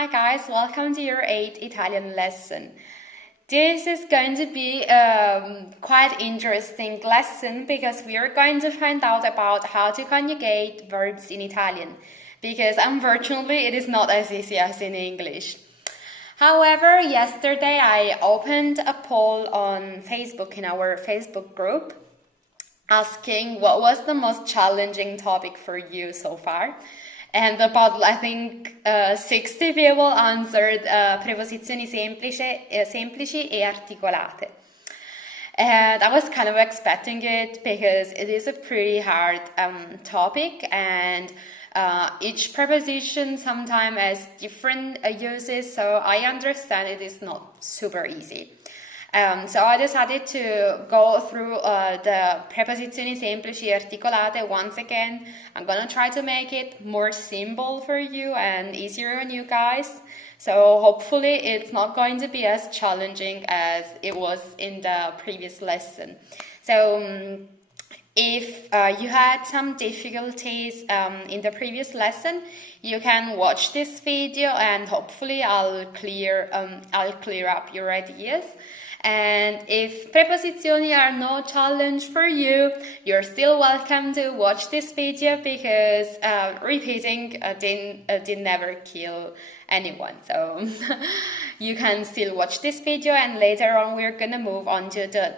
Hi guys, welcome to your 8th Italian lesson. This is going to be a quite interesting lesson because we are going to find out about how to conjugate verbs in Italian, because unfortunately it is not as easy as in English. However, yesterday I opened a poll on Facebook in our Facebook group asking what was the most challenging topic for you so far. And about, I think, 60 people answered preposizioni semplici e articolate. And I was kind of expecting it because it is a pretty hard topic, and each preposition sometimes has different uses, so I understand it is not super easy. So I decided to go through the preposizioni semplici e articolate once again. I'm gonna try to make it more simple for you and easier on you guys. So hopefully it's not going to be as challenging as it was in the previous lesson. So if you had some difficulties in the previous lesson, you can watch this video and hopefully I'll clear up your ideas. And if preposizioni are no challenge for you, you're still welcome to watch this video because repeating didn't never kill anyone. So you can still watch this video, and later on we're gonna move on to the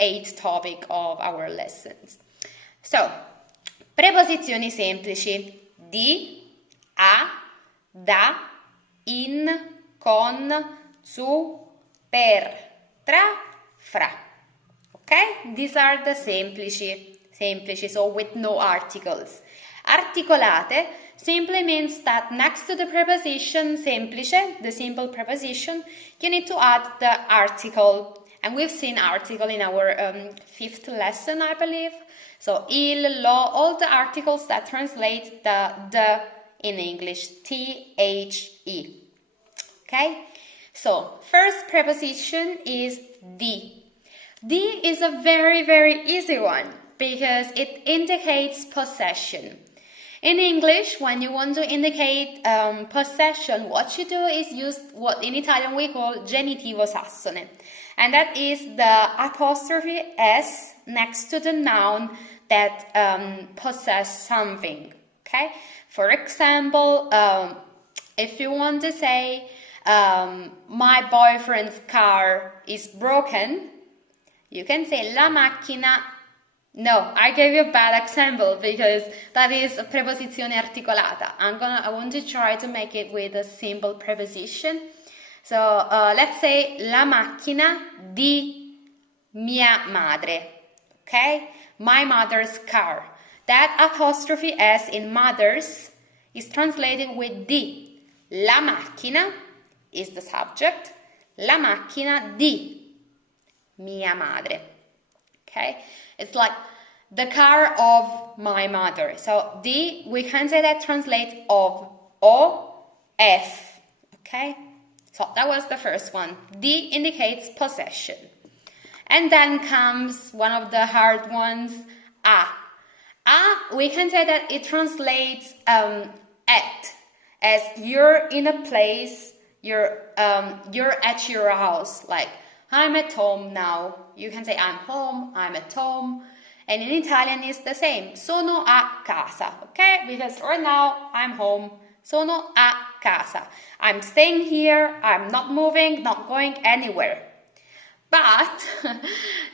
8th topic of our lessons. So, preposizioni semplici: di, a, da, in, con, su, per, tra, fra. Okay? These are the semplici, so with no articles. Articolate simply means that next to the preposition semplice, the simple preposition, you need to add the article. And we've seen article in our 5th lesson, I believe. So il, lo, all the articles that translate the in English, the. Okay? So, first preposition is di. Di is a very, very easy one because it indicates possession. In English, when you want to indicate possession, what you do is use what in Italian we call genitivo sassone. And that is the apostrophe S next to the noun that possess something. Okay? For example, if you want to say, my boyfriend's car is broken, you can say la macchina. No, I gave you a bad example because that is a preposizione articolata. I want to try to make it with a simple preposition. So let's say la macchina di mia madre. Okay? My mother's car. That apostrophe S in mothers is translated with di. La macchina is the subject, la macchina di mia madre. Okay? It's like the car of my mother. So di, we can say that translates of, o, f. Okay? So that was the first one. Di indicates possession. And then comes one of the hard ones, a. A, we can say that it translates at, as you're in a place, you're at your house, like I'm at home now. You can say I'm home, I'm at home. And in Italian it's the same. Sono a casa, okay? Because right now I'm home. Sono a casa. I'm staying here, I'm not moving, not going anywhere. But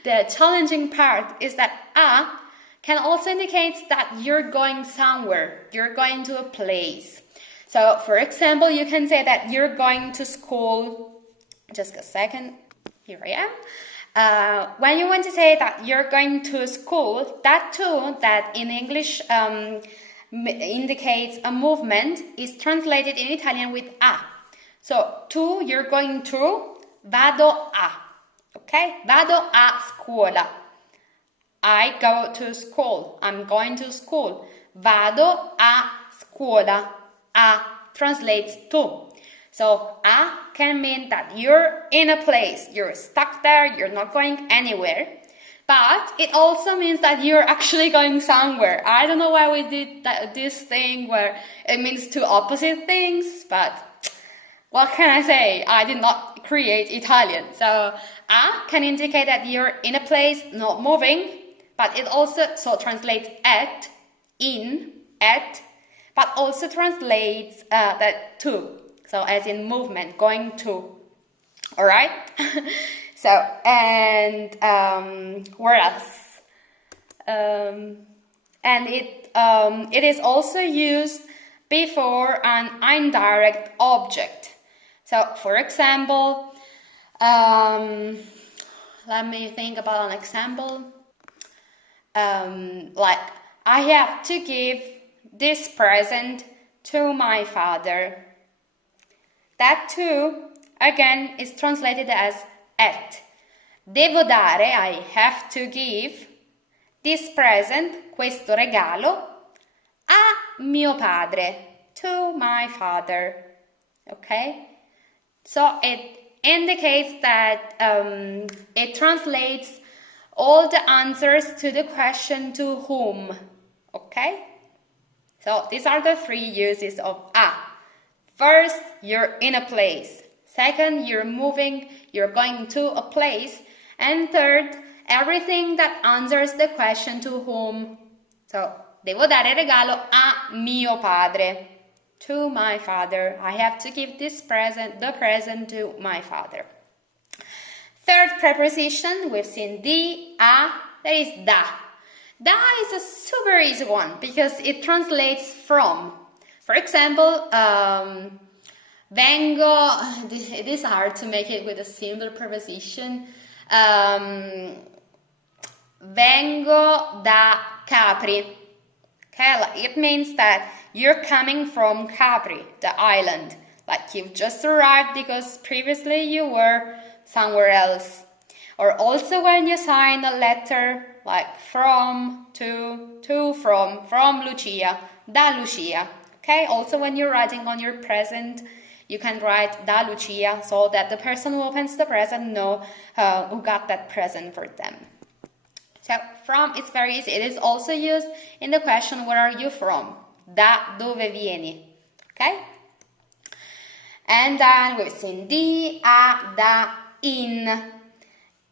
the challenging part is that a can also indicate that you're going somewhere. You're going to a place. So, for example, you can say that you're going to school. Just a second. Here I am. When you want to say that you're going to school, that too, that in English indicates a movement, is translated in Italian with a. So, to, you're going to, vado a. Okay? Vado a scuola. I go to school. I'm going to school. Vado a scuola. A translates to. So, a can mean that you're in a place, you're stuck there, you're not going anywhere. But it also means that you're actually going somewhere. I don't know why we did this thing where it means two opposite things, but what can I say? I did not create Italian. So a can indicate that you're in a place, not moving, but it also translates at, in, at, but also translates that to. So as in movement, going to. All right? So, and where else? And it is also used before an indirect object. So, for example, let me think about an example. Like, I have to give this present to my father. That too, again, is translated as at. Devo dare, I have to give, this present, questo regalo, a mio padre, to my father. Okay? So it indicates that it translates all the answers to the question to whom. Okay? So these are the three uses of a. First, you're in a place. Second, you're moving, you're going to a place. And third, everything that answers the question to whom. So, devo dare regalo a mio padre. To my father. I have to give this present, the present to my father. Third preposition, we've seen di, a, that is da. Da is a super easy one because it translates from. For example, vengo, it is hard to make it with a simple preposition. Vengo da Capri. Okay, it means that you're coming from Capri, the island. Like you've just arrived because previously you were somewhere else. Or also when you sign a letter, like from, to, from Lucia, da Lucia. Okay, also when you're writing on your present, you can write da Lucia so that the person who opens the present know who got that present for them. So from is very easy. It is also used in the question, where are you from? Da dove vieni? Okay? And then we've seen di, a, da, in.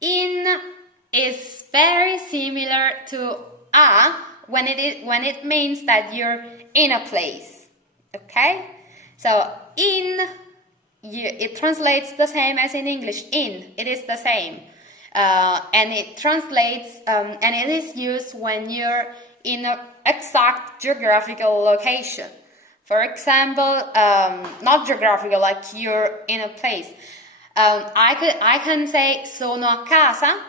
In is very similar to a when it means that you're in a place. Okay? So in, it translates the same as in English. In, it is the same. And it translates, and it is used when you're in an exact geographical location. For example, not geographical, like you're in a place. I can say sono a casa.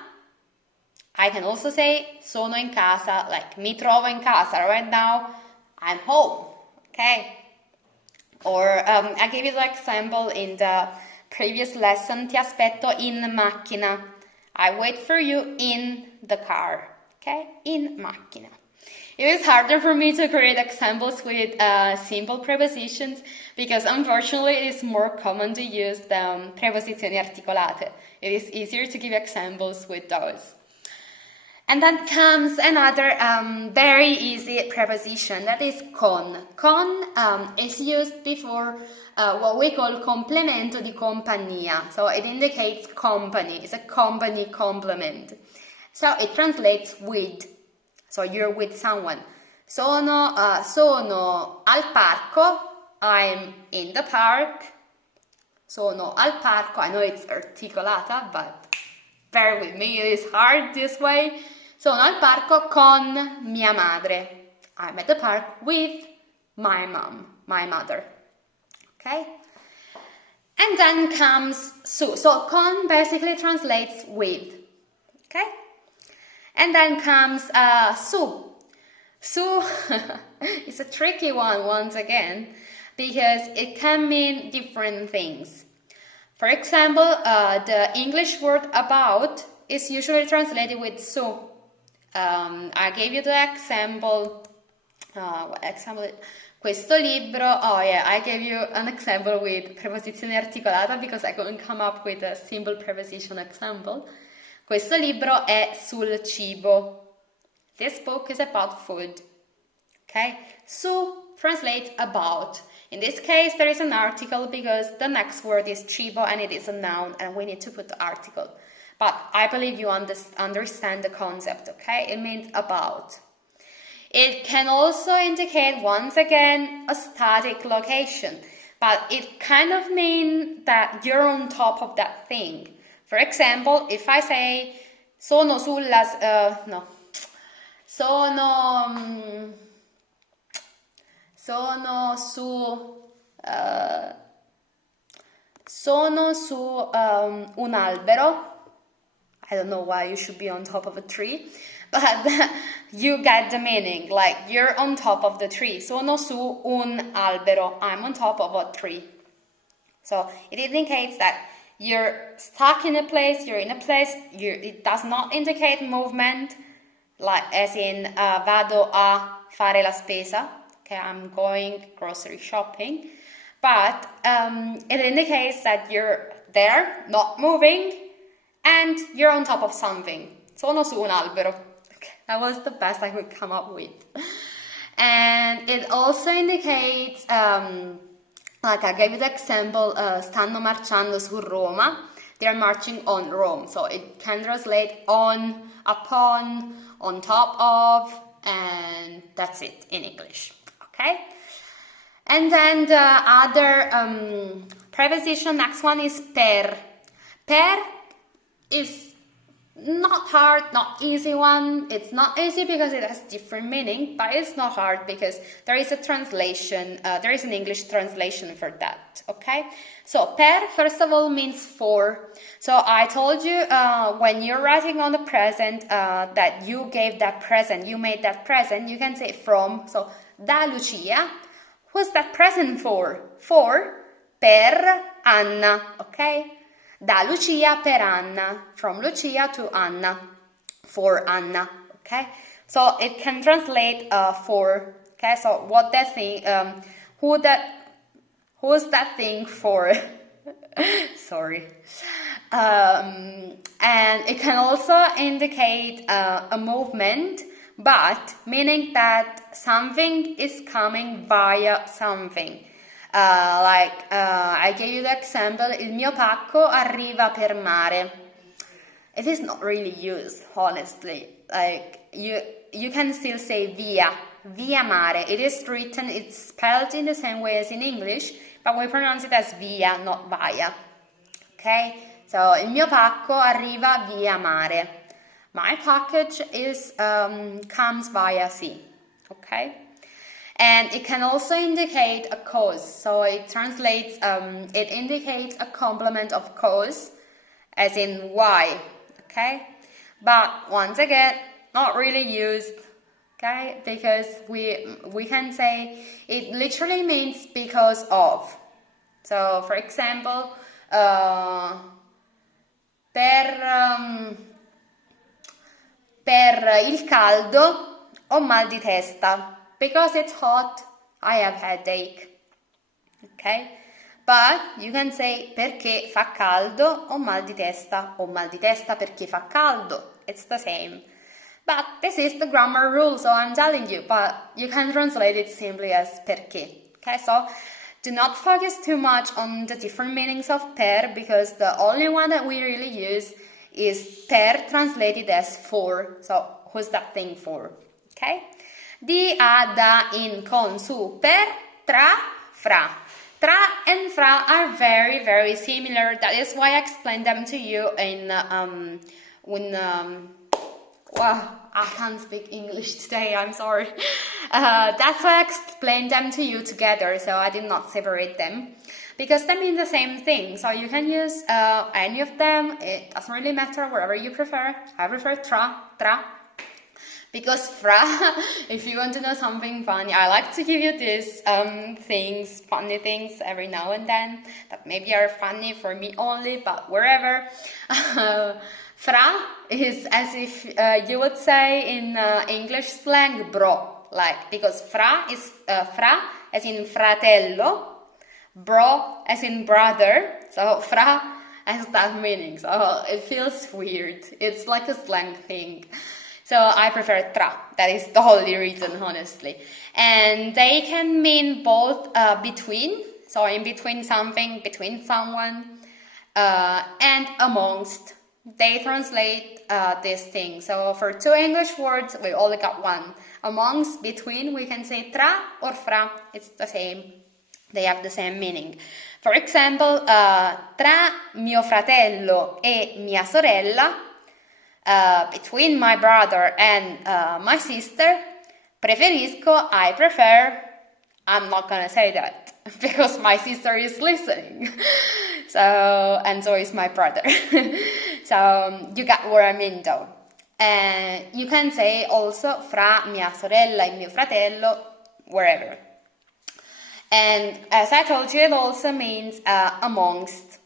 I can also say sono in casa, like mi trovo in casa. Right now, I'm home. Okay? Or I gave you the example in the previous lesson, ti aspetto in macchina. I wait for you in the car. Okay? In macchina. It is harder for me to create examples with simple prepositions because unfortunately it is more common to use the preposizioni articolate. It is easier to give examples with those. And then comes another very easy preposition, that is con. Con is used before what we call complemento di compagnia. So it indicates company, it's a company complement. So it translates with. So you're with someone. Sono al parco, I'm in the park. Sono al parco, I know it's articolata, but bear with me, it is hard this way. Sono al parco con mia madre. I'm at the park with my mom, my mother. Okay? And then comes su. So con basically translates with. Okay? And then comes su. Su is a tricky one once again because it can mean different things. For example, the English word about is usually translated with su. I gave you the example. What example? Questo libro. Oh yeah, I gave you an example with preposizione articolata because I couldn't come up with a simple preposition example. Questo libro è sul cibo. This book is about food. Okay? Su translates about. In this case, there is an article because the next word is cibo and it is a noun and we need to put the article. But I believe you understand the concept, okay? It means about. It can also indicate, once again, a static location. But it kind of means that you're on top of that thing. For example, if I say, sono sulla... Sono su un albero. I don't know why you should be on top of a tree, but you get the meaning, like you're on top of the tree. Sono su un albero. I'm on top of a tree. So it indicates that you're stuck in a place, you're in a place, it does not indicate movement, like as in vado a fare la spesa. Okay, I'm going grocery shopping. But it indicates that you're there, not moving, and you're on top of something. Sono su un albero. Okay, that was the best I could come up with. And it also indicates, like I gave you the example, stanno marciando su Roma. They're marching on Rome. So it can translate on, upon, on top of, and that's it in English. Okay? And then the other preposition, next one is per. Per is not hard, not easy one. It's not easy because it has different meaning, but it's not hard because there is a translation, there is an English translation for that, okay? So, per, first of all, means for. So, I told you when you're writing on the present that you gave that present, you made that present, you can say from. So, da Lucia, who's that present for? For, per Anna, okay? Da Lucia per Anna, from Lucia to Anna, for Anna, okay? So it can translate for, okay? So what that thing, who's that thing for? Sorry. And it can also indicate a movement, but meaning that something is coming via something. I gave you the example, il mio pacco arriva per mare. It is not really used, honestly. Like, you can still say via mare. It is written, it's spelled in the same way as in English, but we pronounce it as via, not via. Okay? So, il mio pacco arriva via mare. My package comes via sea. Okay? And it can also indicate a cause. So it translates, it indicates a complement of cause, as in why, okay? But once again, not really used, okay? Because we can say it literally means because of. So for example, per il caldo ho mal di testa. Because it's hot, I have headache. Okay? But you can say perché fa caldo, ho mal di testa. Ho mal di testa perché fa caldo. It's the same. But this is the grammar rule, so I'm telling you. But you can translate it simply as perché. Okay? So do not focus too much on the different meanings of per, because the only one that we really use is per translated as for. So who's that thing for? Okay? Di, a, da, in, con, su, per, tra, fra. Tra and fra are very, very similar. That is why I explained them to you in wow, I can't speak English today, I'm sorry. That's why I explained them to you together, so I did not separate them. Because they mean the same thing, so you can use any of them. It doesn't really matter, whatever you prefer. I prefer tra. Because fra, if you want to know something funny, I like to give you these funny things every now and then that maybe are funny for me only, but wherever. Fra is as if you would say in English slang bro, like, because fra is fra as in fratello, bro as in brother, so fra has that meaning, so it feels weird. It's like a slang thing. So I prefer tra. That is the only reason, honestly. And they can mean both between, so in between something, between someone, and amongst. They translate this thing. So for two English words, we only got one. Amongst, between, we can say tra or fra. It's the same. They have the same meaning. For example, tra mio fratello e mia sorella, between my brother and my sister, I prefer, I'm not gonna say that because my sister is listening. And so is my brother. So you got what I mean though. And you can say also fra mia sorella e mio fratello, wherever. And as I told you, it also means amongst.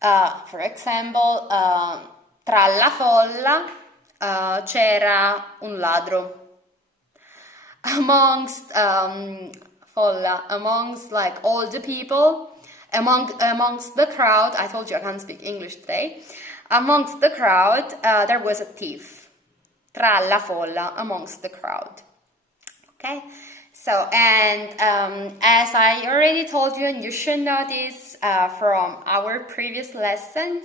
For example, tra la folla c'era un ladro. Amongst folla, amongst like all the people, amongst the crowd. I told you I can't speak English today. Amongst the crowd, there was a thief. Tra la folla, amongst the crowd. Okay. So, and as I already told you, and you should know this from our previous lessons,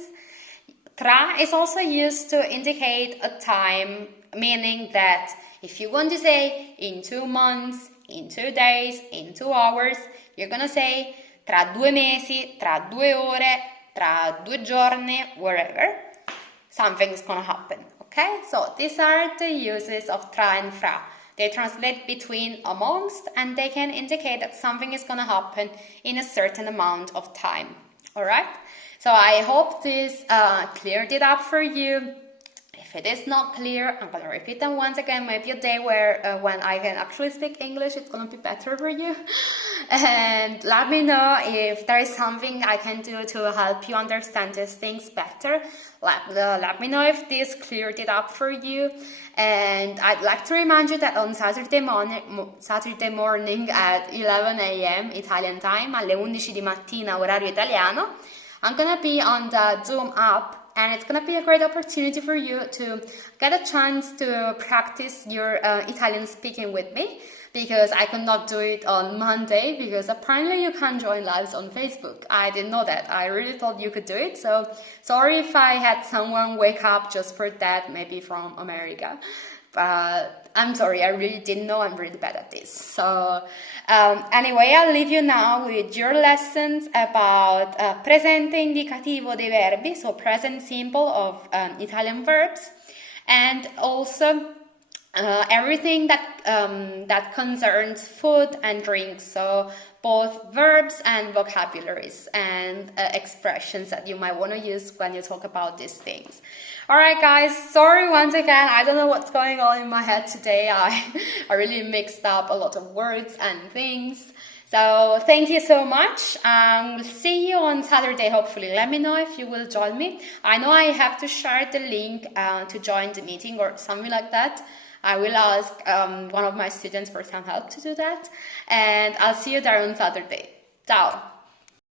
tra is also used to indicate a time, meaning that if you want to say in 2 months, in 2 days, in 2 hours, you're gonna say tra 2 mesi, tra 2 ore, tra 2 giorni, wherever. Something's gonna happen, okay? So these are the uses of tra and fra. They translate between, amongst, and they can indicate that something is going to happen in a certain amount of time. Alright? So I hope this cleared it up for you. If it is not clear, I'm going to repeat them once again. Maybe a day where when I can actually speak English, it's going to be better for you. And let me know if there is something I can do to help you understand these things better. Let me know if this cleared it up for you. And I'd like to remind you that on Saturday morning at 11 a.m. Italian time, alle 11 di mattina orario italiano, I'm going to be on the Zoom app. And it's going to be a great opportunity for you to get a chance to practice your Italian speaking with me, because I could not do it on Monday because apparently you can't join lives on Facebook. I didn't know that. I really thought you could do it. So sorry if I had someone wake up just for that, maybe from America. But I'm sorry, I really didn't know. I'm really bad at this. So anyway, I'll leave you now with your lessons about presente indicativo dei verbi, so present simple of Italian verbs, and also everything that concerns food and drinks, so both verbs and vocabularies and expressions that you might want to use when you talk about these things. Alright guys, sorry once again, I don't know what's going on in my head today. I really mixed up a lot of words and things. So thank you so much. We'll see you on Saturday, hopefully. Let me know if you will join me. I know I have to share the link to join the meeting or something like that. I will ask one of my students for some help to do that. And I'll see you there on Saturday. Ciao!